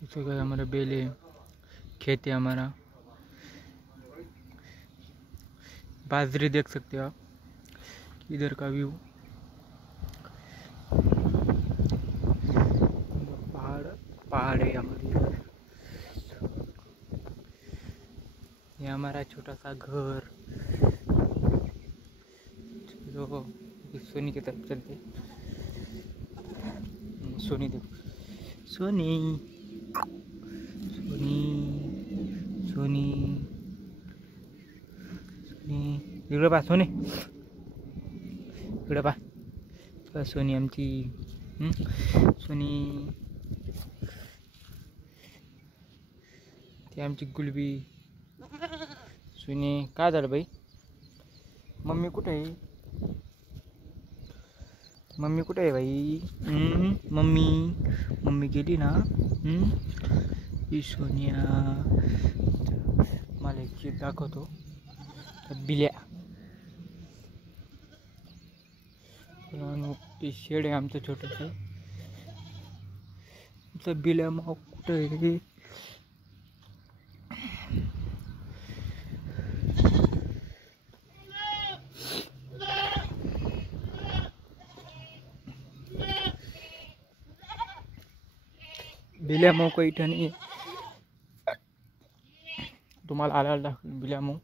जैसे कि हमारा बेल है, खेत है हमारा, बाजरी देख सकते हो आप, इधर का व्यू, पहाड़ पहाड़ है हमारे इधर। ये हमारा छोटा सा घर। चलो सोनी की तरफ चलते। सोनी देखो, सोनी सोनी सोनी सोनी, इकडे पा सोनी, इकडे पा सोनी आमची। सोनी ती आमची गुलबी। सोनी काय झालं बाई? मम्मी कुठे आहे? मम्मी कुठे आहे बाई? मम्मी गेली ना? ही सोनिया। मला एक चीज दाखवतो, बिल्या। ते शेड आहे आमचं छोटंसं, बिल्या माव कुठे आहे? बिल्या माव काही इथं नाही, तुम्हाला आल्याला दाखवेल बिल्या माव,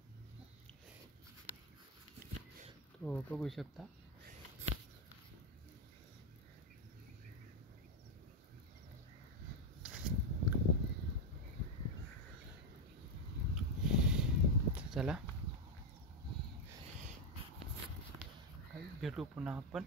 तो बघू शकता। चला भेटू पुन्हा आपण।